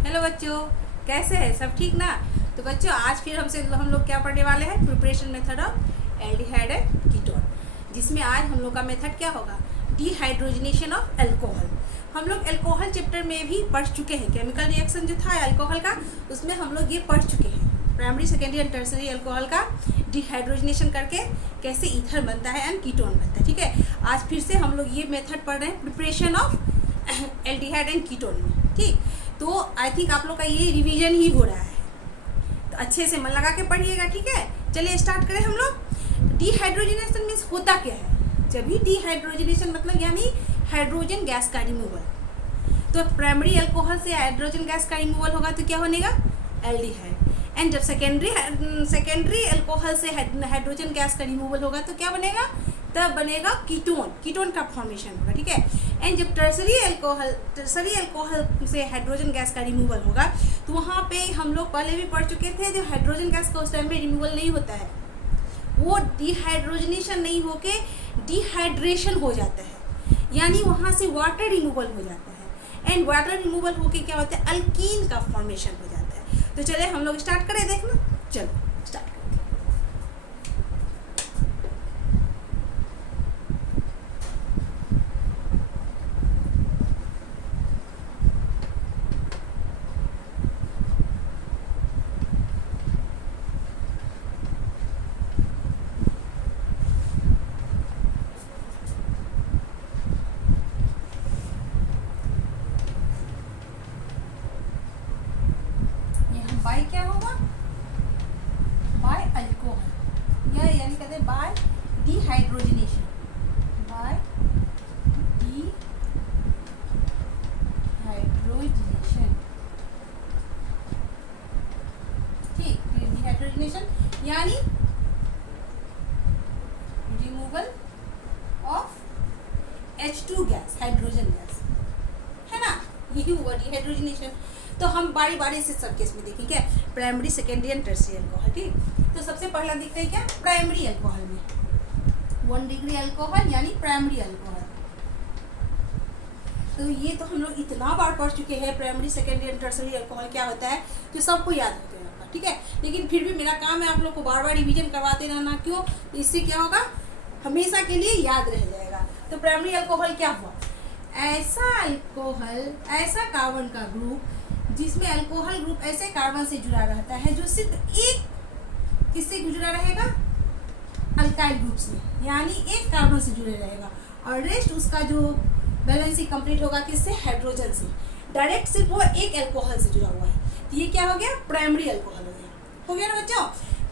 Hello बच्चों, कैसे हैं सब? ठीक ना? तो बच्चों आज फिर हम लोग क्या पढ़ने वाले हैं? Preparation method of aldehyde and ketone, जिसमें आज हम लोग का मेथड क्या होगा? Dehydrogenation of alcohol. हम लोग अल्कोहल चैप्टर में भी पढ़ चुके हैं। केमिकल रिएक्शन जो था अल्कोहल का, उसमें हम लोग ये पढ़ चुके हैं। Primary, secondary and tertiary alcohol का डिहाइड्रोजनेशन करके कैसे ईथर बनता है एंड कीटोन बनता है। ठीक है, आज फिर से हम लोग ये मेथड पढ़ रहे हैं preparation of aldehyde and ketone में। ठीक, तो आई थिंक आप लोग का ये रिवीजन ही हो रहा है, तो अच्छे से मन लगा के पढ़िएगा। ठीक है, चलिए स्टार्ट करें हम लोग। डिहाइड्रोजनेशन मीन्स होता क्या है? जब भी डिहाइड्रोजनेशन मतलब यानी हाइड्रोजन गैस का रिमूवल। तो प्राइमरी अल्कोहल से हाइड्रोजन गैस का रिमूवल होगा तो क्या बनेगा? एल्डिहाइड। एंड जब सेकेंडरी अल्कोहल से हाइड्रोजन गैस का रिमूवल होगा तो क्या बनेगा? तब बनेगा कीटोन। कीटोन का फॉर्मेशन होगा। ठीक है, एंड जब टर्सरी अल्कोहल से हाइड्रोजन गैस का रिमूवल होगा तो वहाँ पे हम लोग पहले भी पढ़ चुके थे, जो हाइड्रोजन गैस का उस टाइम पे रिमूवल नहीं होता है, वो डिहाइड्रोजनेशन नहीं होके डिहाइड्रेशन हो जाता है, यानी वहाँ से वाटर रिमूवल हो जाता है। एंड वाटर रिमूवल होके क्या होता है? अल्कीन का फॉर्मेशन हो जाता है। तो चले हम लोग स्टार्ट करें देखना। चलो स्टार्ट करते हैं। बाय क्या होगा? बाय अल्कोहल, या यानी कहते हैं बाय डिहाइड्रोजनेशन। By dehydrogenation. ठीक, डिहाइड्रोजनेशन यानी removal of H2 gas, hydrogen gas, है ना? यही हुआ डिहाइड्रोजनेशन। तो हम बारी बारी से सब केस में देखेंगे, primary, secondary and tertiary alcohol. ठीक, तो सबसे पहला दिखता है क्या? प्राइमरी अल्कोहल में 1 डिग्री अल्कोहल यानी प्राइमरी अल्कोहल। तो ये तो हम लोग इतना बार पढ़ चुके हैं, primary, secondary and tertiary alcohol क्या होता है, जो सबको याद होते हैं। ठीक है, लेकिन फिर भी मेरा काम है आप लोग को बार बार रिविजन करवाते रहना। क्यों? इससे क्या होगा? हमेशा के लिए याद रह जाएगा। तो प्राइमरी अल्कोहल क्या हुआ? ऐसा अल्कोहल, ऐसा कार्बन का ग्रुप जिसमें अल्कोहल ग्रुप ऐसे कार्बन से जुड़ा रहता है जो सिर्फ एक किससे जुड़ा रहेगा? अल्काइल ग्रुप से, यानी एक कार्बन से जुड़े रहेगा, और रेस्ट उसका जो बैलेंसिंग कंप्लीट होगा किससे? हाइड्रोजन से। डायरेक्ट सिर्फ वो एक अल्कोहल से जुड़ा हुआ है। तो ये क्या हो गया? प्राइमरी अल्कोहल हो गया। हो गया ना बच्चों?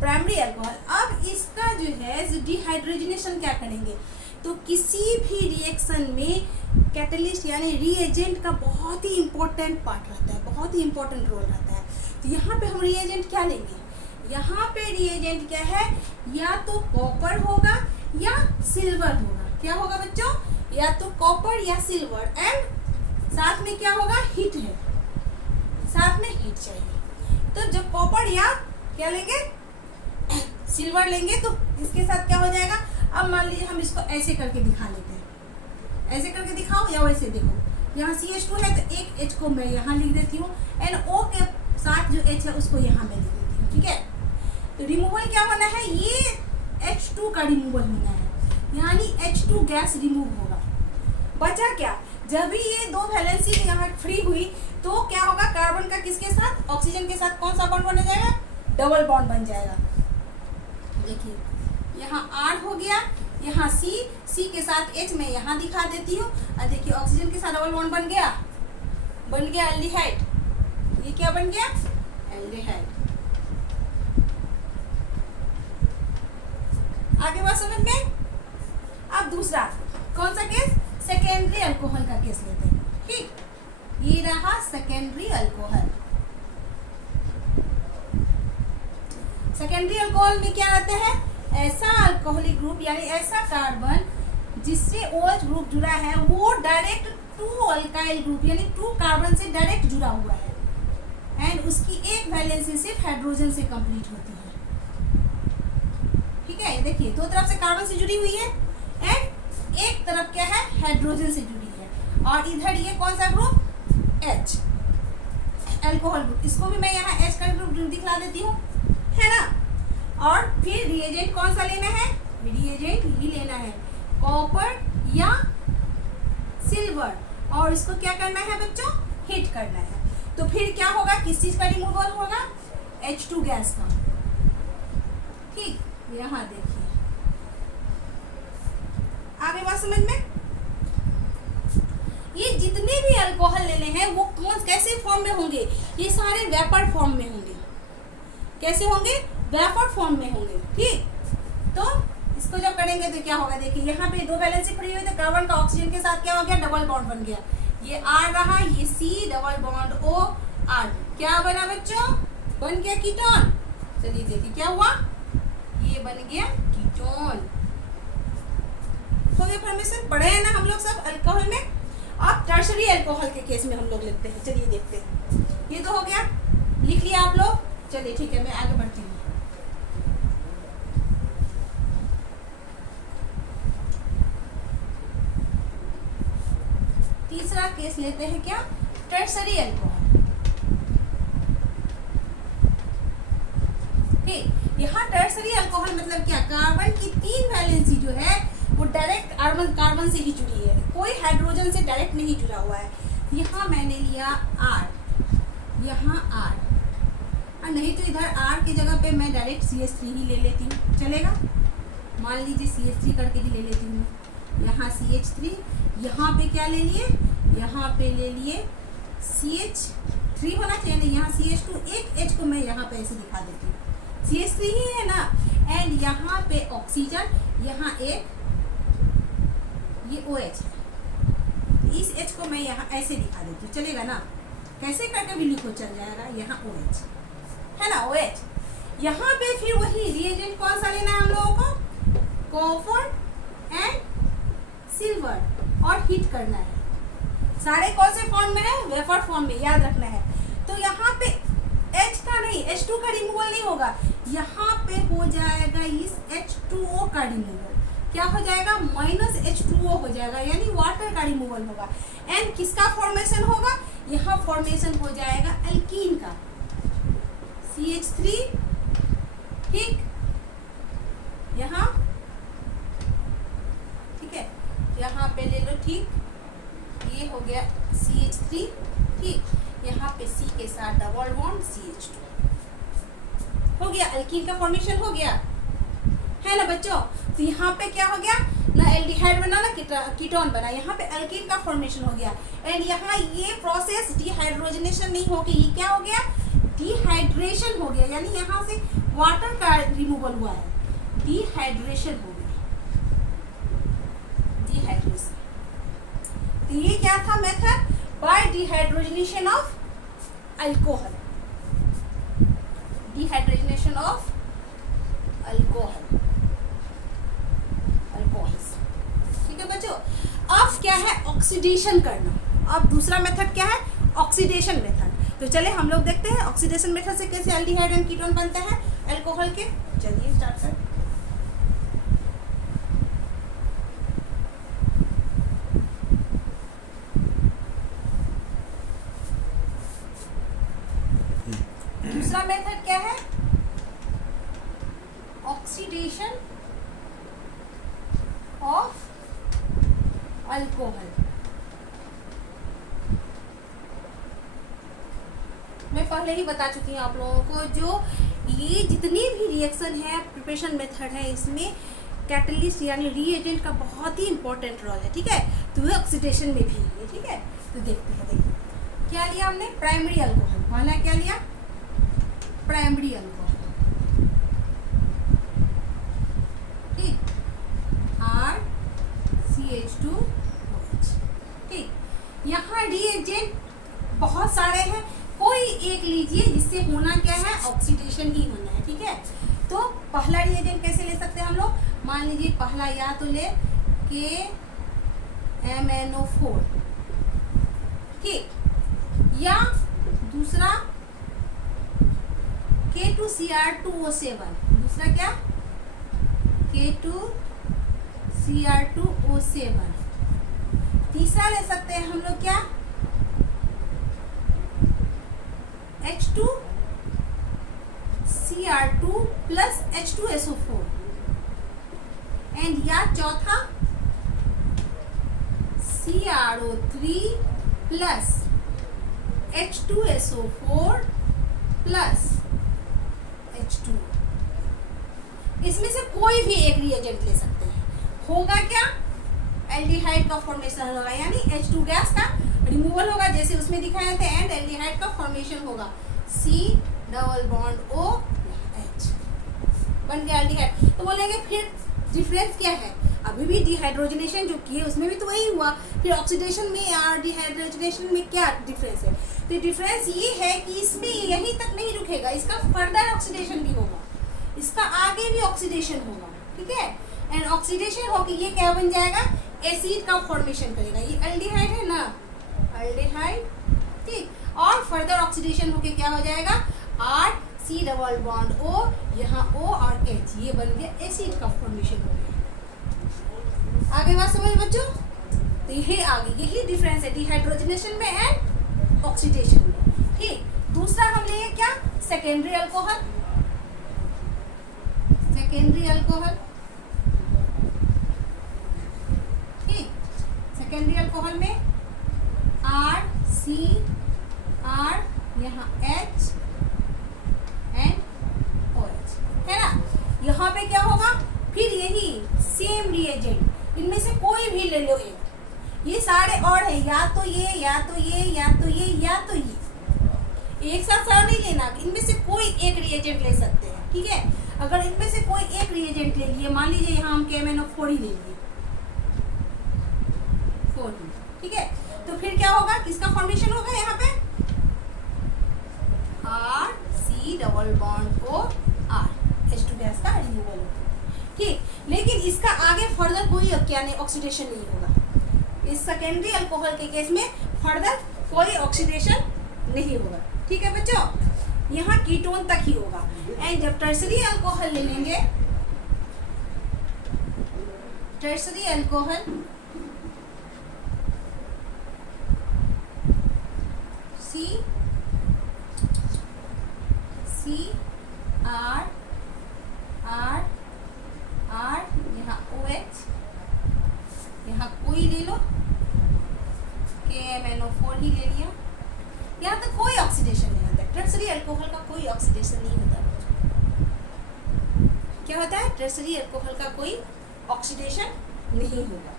Primary alcohol. अब इसका जो है जो डिहाइड्रोजनेशन क्या करेंगे, तो किसी भी रिएक्शन में कैटलिस्ट यानी रीएजेंट का बहुत ही इंपॉर्टेंट पार्ट रहता है, बहुत ही इंपॉर्टेंट रोल रहता है। तो यहाँ पे हम रीएजेंट क्या लेंगे? यहाँ पे रीएजेंट क्या है? या तो कॉपर होगा या सिल्वर होगा। क्या होगा बच्चों? या तो कॉपर या सिल्वर, एंड साथ में क्या होगा? हीट है, साथ में हीट चाहिए। तो जब कॉपर या क्या लेंगे? सिल्वर लेंगे तो इसके साथ क्या हो जाएगा? अब मान लीजिए हम इसको ऐसे करके दिखा लेते हैं, ऐसे करके दिखाओ या वैसे देखो। यहाँ CH2 है तो एक H को मैं यहाँ लिख देती हूँ, एंड O के साथ जो H है उसको यहाँ मैं लिख देती हूँ। ठीक है, तो रिमूवल क्या होना है? ये H2 का रिमूवल होना है, यानी H2 गैस रिमूव होगा। बचा क्या? जब भी ये दो वैलेंसी यहाँ फ्री हुई तो क्या होगा? कार्बन का किसके साथ? ऑक्सीजन के साथ कौन सा बॉन्ड बन जाएगा? डबल बॉन्ड बन जाएगा। देखिए यहाँ R हो गया, यहाँ C के साथ H मैं यहाँ दिखा देती हूँ, और देखिए ऑक्सीजन के साथ डबल बॉन्ड बन गया एल्डिहाइड। ये क्या बन गया? एल्डिहाइड। आगे बात समझ गए? अब दूसरा कौन सा केस? सेकेंडरी अल्कोहल का केस लेते हैं। ठीक, ये रहा सेकेंडरी अल्कोहल। सेकेंडरी अल्कोहल में क्या रहता है? ऐसा अल्कोहलिक ग्रुप यानी ऐसा कार्बन जिससे OH ग्रुप जुड़ा है, वो डायरेक्ट 2 अल्काइल ग्रुप यानी 2 कार्बन से डायरेक्ट जुड़ा हुआ है, एंड उसकी एक वैलेंसी सिर्फ हाइड्रोजन से कंप्लीट होती है। ठीक है, देखिए दो तरफ से कार्बन से जुड़ी हुई है, एंड एक तरफ क्या है? हाइड्रोजन से जुड़ी है। और इधर ये कौन सा ग्रुप? H, अल्कोहल ग्रुप, इसको भी मैं यहाँ H का ग्रुप दिखला देती हूँ, है ना। और फिर रिएजेंट कौन सा लेना है, रिएजेंट ही लेना है, कॉपर या सिल्वर, और इसको क्या करना है बच्चों, हीट करना है। तो फिर क्या होगा, किस चीज का रिमूवल होगा, H2 गैस का। ठीक, यहाँ देखिए आगे बात समझ में। ये जितने भी अल्कोहल लेने हैं वो कौन कैसे फॉर्म में होंगे, ये सारे वेपर फॉर्म में होंगे। कैसे होंगे, वेपर फॉर्म में होंगे। ठीक, तो इसको जब करेंगे तो क्या होगा, देखिए यहाँ पे दो वैलेंसी पड़ी हुई, तो कार्बन का ऑक्सीजन के साथ क्या हो गया, डबल बॉन्ड बन गया। ये R रहा, ये C, double bond O R, क्या बना बच्चों, बन गया कीटोन। चलिए देखिए क्या हुआ, ये बन गया कीटोन। हो गया फॉर्मेशन, पढ़े हैं ना हम लोग सब अल्कोहल में। अब टर्शरी अल्कोहल के केस में हम लोग लिखते हैं, चलिए देखते हैं। ये तो हो गया, लिख लिया आप लोग। चलिए ठीक है, मैं आगे बढ़ती हूँ। तीसरा केस लेते हैं क्या, टर्शरी अल्कोहल। ठीक, यहाँ टर्शरी अल्कोहल मतलब क्या, कार्बन की 3 वैलेंसी जो है वो डायरेक्ट कार्बन से ही जुड़ी है, कोई हाइड्रोजन से डायरेक्ट नहीं जुड़ा हुआ है। यहाँ मैंने लिया R, यहाँ R, और नहीं तो इधर R की जगह पे मैं डायरेक्ट CH3 ही ले लेती हूँ, चलेगा। मान लीजिए CH3 करके ही ले लेती हूँ मैं। यहाँ CH3, यहाँ पे क्या ले लिए, यहाँ पे ले लिए CH3 होना चाहिए ना, यहाँ CH2, एक H को मैं यहाँ पे ऐसे दिखा देती हूँ, CH3 ही है ना। एंड यहाँ पे ऑक्सीजन, यहाँ एक ये OH है, इस H को मैं यहाँ ऐसे दिखा देती हूँ, चलेगा ना। कैसे करके भी लिखो चल जाएगा, यहाँ OH है ना, OH। यहाँ पे फिर वही रिएजेंट कौन सा लेना है हम लोगों को, कॉपर एंड सिल्वर, और हीट करना है। सारे कौन से फॉर्म में है, वेपर फॉर्म में, याद रखना है। तो यहाँ पे H का नहीं, H2 का रिमूवल नहीं होगा, यहाँ पे हो जाएगा इस H2O का रिमूवल। क्या हो जाएगा, -H2O हो जाएगा, यानी वाटर का रिमूवल होगा। एंड किसका फॉर्मेशन होगा, यहाँ फॉर्मेशन हो जाएगा एल्कीन का, CH3। ठीक, यहाँ ठीक है, यहाँ पे ले लो। ठीक, ये हो गया CH3। ठीक, यहाँ पे C के साथ डबल बॉन्ड CH2 हो गया, एल्कीन का फॉर्मेशन हो गया, है ना बच्चों। तो यहाँ पे क्या हो गया ना, एल्डिहाइड बना ना, कीटोन बना, यहाँ पे एल्कीन का फॉर्मेशन हो गया। एंड यहाँ ये प्रोसेस डिहाइड्रोजनेशन नहीं होगी, ये क्या हो गया, डिहाइड्रेशन हो गया, यानी यहाँ से वाटर का रिमूवल हुआ है, डिहाइड्रेशन हो गया, डिहाइड्रेशन। तो ये क्या था method, by dehydrogenation of alcohol, dehydration of alcohol, alcohols. ठीक है बच्चों। अब क्या है, ऑक्सीडेशन करना। अब दूसरा मेथड क्या है, ऑक्सीडेशन मेथड। तो चले हम लोग देखते हैं ऑक्सीडेशन मेथड से कैसे एल्डिहाइड एंड कीटोन बनता है अल्कोहल के। चलिए स्टार्ट करें। दूसरा मेथड क्या है, ऑक्सीडेशन ऑफ अल्कोहल। मैं पहले ही बता चुकी हूँ आप लोगों को, जो ये जितनी भी रिएक्शन है, प्रिपरेशन मेथड है, इसमें कैटलिस्ट यानी रीएजेंट का बहुत ही इंपॉर्टेंट रोल है। ठीक है, तो वह ऑक्सीडेशन में भी है। ठीक है, तो देखते हैं। देखिए क्या लिया हमने, प्राइमरी अल्कोहल। पहला क्या लिया, प्राइमरी अल्कोहल। ठीक, RCH2OH। ठीक, यहाँ रिएजेंट बहुत सारे हैं, कोई एक लीजिए जिससे होना क्या है, ऑक्सीडेशन ही होना है। ठीक है, तो पहला रिएजेंट कैसे ले सकते हैं हम लोग, मान लीजिए पहला या तो ले KMnO4, ठीक, या दूसरा K2Cr2O7, दूसरा क्या, K2Cr2O7। तीसरा ले सकते हैं हम लोग क्या, H2 Cr2 plus H2SO4 and या चौथा CrO3 plus H2SO4 plus H2। इसमें से कोई भी एक रिएजेंट ले सकते हैं। होगा क्या, एल्डिहाइड का फॉर्मेशन होगा, यानी H2 गैस का रिमूवल होगा जैसे उसमें दिखाया था, एंड एल्डिहाइड का फॉर्मेशन होगा C double bond O H, बन गया एल्डिहाइड। तो बोलेंगे फिर डिफरेंस क्या है, अभी भी डिहाइड्रोजनेशन जो किए उसमें भी तो वही हुआ, फिर ऑक्सीडेशन में या डिहाइड्रोजनेशन में क्या डिफरेंस है। तो डिफरेंस ये है कि इसमें यहीं तक नहीं रुकेगा, इसका फर्दर ऑक्सीडेशन भी होगा, इसका आगे भी ऑक्सीडेशन होगा, ठीक है। एंड ऑक्सीडेशन होकर ये क्या बन जाएगा, एसिड का फॉर्मेशन करेगा। ये एल्डिहाइड है ना, एल्डिहाइड, ठीक, और फर्दर ऑक्सीडेशन होके क्या हो जाएगा, R C double bond O, यहाँ O और H, ये बन गया एसिड का फॉर्मेशन हो गया। आगे बात समझ बच्चों, तो यही आगे यही डिफरेंस है डिहाइड्रोजनेशन में एंड ऑक्सीडेशन में, ठीक। दूसरा हम लेंगे क्या, सेकेंडरी अल्कोहल। सेकेंडरी अल्कोहल, ठीक, सेकेंडरी अल्कोहल में R C R, यहाँ H एंड OH है ना। यहाँ पे क्या होगा, फिर यही सेम रिएजेंट, इनमें से कोई भी ले लो एक, ये सारे और है, या तो ये या तो ये या तो ये या तो ये, एक साथ सारा नहीं लेना, इनमें से कोई एक रिएजेंट ले सकते हैं, ठीक है। अगर इनमें से कोई एक रिएजेंट ले लिए, मान लीजिए यहाँ हम KMnO4 ही ले लिए, 4, ठीक है, तो फिर क्या होगा, किसका फॉर्मेशन होगा यहाँ पे, R C double bond O R, H2 gas का रिमूवल होगा, ठीक। लेकिन इसका आगे फर्दर कोई क्या नहीं, ऑक्सीडेशन नहीं होगा। इस सेकेंडरी अल्कोहल के केस में फर्दर कोई ऑक्सीडेशन नहीं होगा, ठीक है बच्चों, यहाँ कीटोन तक ही होगा। एंड जब टर्सरी अल्कोहल ले लेंगे, tertiary alcohol C R R R, यहाँ OH, यहाँ कोई ले लो, KMnO4 ही ले लिया, यहाँ तो कोई ऑक्सीडेशन नहीं होता। टर्सरी अल्कोहल का कोई ऑक्सीडेशन नहीं होता। क्या होता है, टर्सरी अल्कोहल का कोई ऑक्सीडेशन नहीं होगा।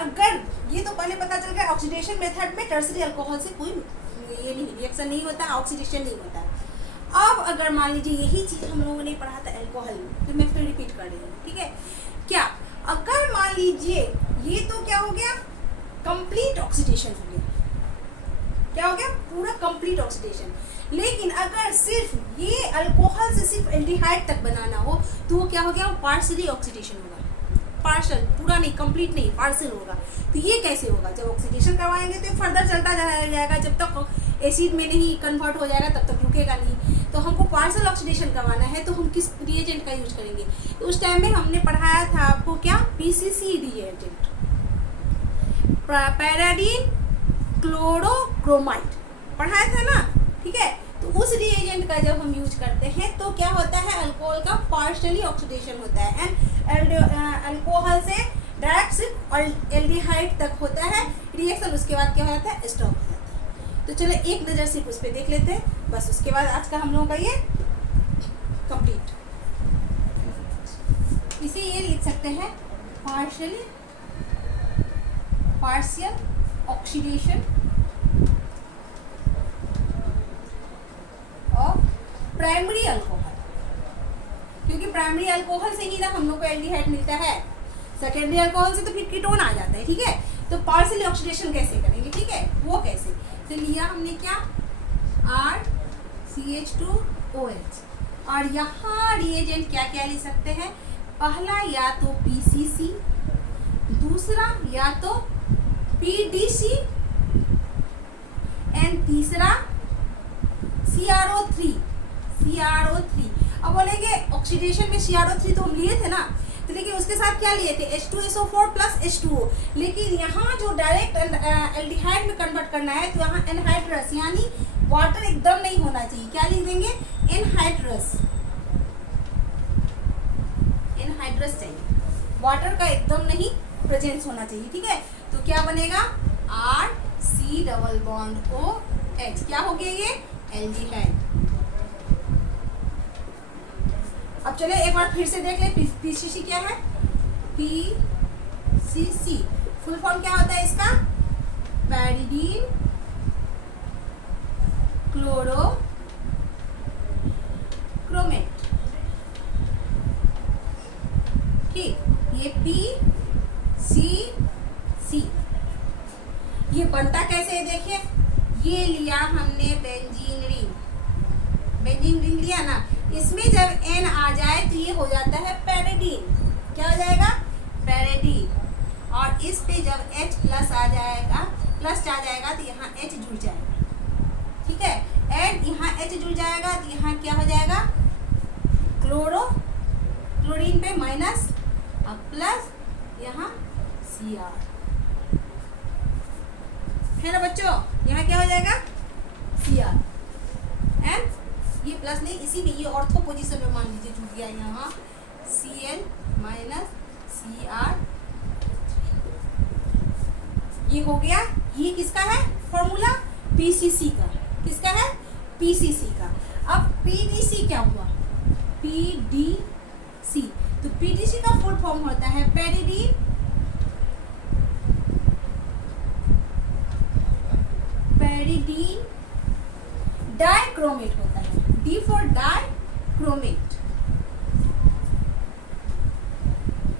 अगर ये तो पहले पता चल गया, ऑक्सीडेशन मेथड में टर्सरी अल्कोहल से कोई ये नहीं, रिएक्शन नहीं होता, ऑक्सीडेशन नहीं होता। अब अगर मान लीजिए यही चीज हम लोगों ने पढ़ा था अल्कोहल में, तो मैं फिर रिपीट कर रही हूँ, ठीक है। क्या, अगर मान लीजिए ये तो क्या हो गया, कंप्लीट ऑक्सीडेशन हो गया, क्या हो गया, पूरा कंप्लीट ऑक्सीडेशन। लेकिन अगर सिर्फ ये अल्कोहल से सिर्फ एल्डिहाइड तक बनाना हो, तो वो क्या हो गया, पार्शियली ऑक्सीडेशन होगा, पार्शियल, पूरा नहीं, कंप्लीट नहीं, पार्शियल होगा। तो ये कैसे होगा, जब ऑक्सीडेशन करवाएंगे तो फर्दर चलता जाएगा, जब तक एसिड में नहीं कन्वर्ट हो जाएगा तब तक रुकेगा नहीं। तो हमको पार्शियल ऑक्सीडेशन करवाना है, तो हम किस रिएजेंट का यूज करेंगे, तो उस टाइम में हमने पढ़ाया था आपको क्या, PCC रिएजेंट, पैराडीन क्लोरोक्रोमाइड पढ़ाया था ना, ठीक है। तो उस रिएजेंट का जब हम यूज करते हैं तो क्या होता है, अल्कोहल का पार्शियली ऑक्सीडेशन होता है, एंड अल्कोहल से डायरेक्ट सिर्फ एल्डिहाइड तक होता है रिएक्शन, उसके बाद क्या होता है, स्टॉप हो जाता है। तो चलो एक नज़र सिर्फ उस पर देख लेते हैं, बस उसके बाद आज का हम लोगों का ये कंप्लीट। इसे ये लिख सकते हैं, partial oxidation of primary alcohol, क्योंकि प्राइमरी अल्कोहल से ही ना हम लोग को एल्डिहाइड मिलता है, सेकेंडरी अल्कोहल से तो फिर कीटोन आ जाता है, ठीक है। तो पार्शियल ऑक्सीडेशन कैसे करेंगे, ठीक है, वो कैसे, तो लिया हमने क्या, RCH2OH, और यहाँ रिएजेंट क्या क्या ले सकते हैं, पहला या तो PCC, दूसरा या तो PDC, एंड तीसरा CrO3। अब बोलेंगे ऑक्सीडेशन में CrO3 तो हम लिए थे ना, तो लेकिन उसके साथ क्या लिए थे, H2SO4 प्लस H2O। लेकिन यहाँ जो डायरेक्ट एल्डिहाइड में कन्वर्ट करना है तो यहाँ एनहाइड्रस यानी वाटर एकदम नहीं होना चाहिए। क्या लिख देंगे, एनहाइड्रस, एनहाइड्रस चाहिए, वाटर का एकदम नहीं प्रेजेंस होना चाहिए। ठीक है, तो क्या बनेगा, RC डबल बॉन्ड OH, क्या हो गया ये, एल्डिहाइड। अब चले एक बार फिर से देख ले, PCC क्या है, PCC फुल फॉर्म क्या होता है इसका, पैरिडीन क्लोरोक्रोमेट। ठीक, ये PCC ये बनता कैसे है, देखिए ये लिया हमने बेंजीन रिंग, बेंजीन रिंग लिया ना, इसमें जब N आ जाए तो ये हो जाता है पैरिडीन। क्या हो जाएगा, पैरिडीन। और इस पे जब H प्लस आ जाएगा, प्लस आ जाएगा तो यहाँ H जुड़ जाएगा। ठीक है, एंड यहाँ H जुड़ जाएगा तो यहाँ क्या हो जाएगा, क्लोरीन पे माइनस, अब प्लस यहाँ Cr है ना बच्चों, यहाँ क्या हो जाएगा, Cr एंड ये प्लस नहीं, इसी में ये ऑर्थो पोजीशन में मान लीजिए जुड़ गया, यहाँ Cl माइनस Cr, ये हो गया। ये किसका है फॉर्मूला, PCC का, किसका है, PCC का। अब PDC क्या हुआ, PDC, तो PDC का फुल फॉर्म होता है पैरिडीन डाइक्रोमेट होता है, D फॉर डाइक्रोमेट।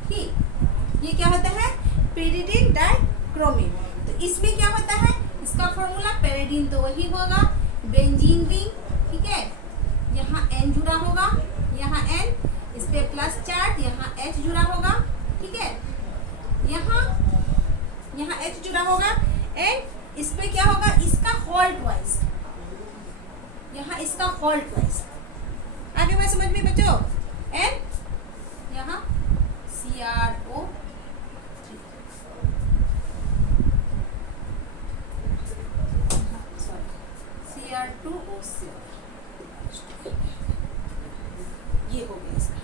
ठीक, ये क्या होता है, पैरिडीन डाइक्रोमेट। तो इसमें क्या होता है, इसका फॉर्मूला पैरिडीन तो वही होगा, बेंजीन रिंग। ठीक है, यहाँ N जुड़ा होगा, यहाँ N, इस पे प्लस चार्ज, यहाँ H जुड़ा होगा। ठीक है, यहाँ H जुड़ा होगा, एंड इस पे क्या होगा, इसका हॉल्ट वाइज, यहाँ इसका हॉल्ट वाइज। आगे बात समझ में बच्चों, एंड यहाँ CrO3, Cr2O7, ये हो गया इसका,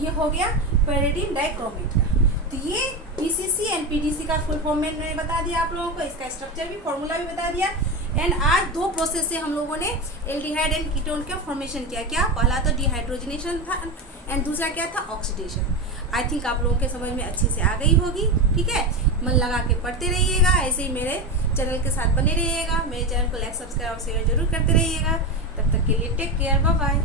ये हो गया पैरिडीन डाइक्रोमेट का। तो ये PCC एंड PDC का फुल फॉर्म मैंने बता दिया आप लोगों को, इसका स्ट्रक्चर भी, फॉर्मूला भी बता दिया। एंड आज दो प्रोसेस से हम लोगों ने एल्डिहाइड एंड कीटोन का फॉर्मेशन किया। क्या, पहला तो डिहाइड्रोजनेशन था एंड दूसरा क्या था, ऑक्सीडेशन। आई थिंक आप लोगों के समझ में अच्छे से आ गई होगी। ठीक है, मन लगा के पढ़ते रहिएगा, ऐसे ही मेरे चैनल के साथ बने रहिएगा, मेरे चैनल को लाइक, सब्सक्राइब और शेयर जरूर करते रहिएगा। तब तक के लिए टेक केयर, बाय बाय।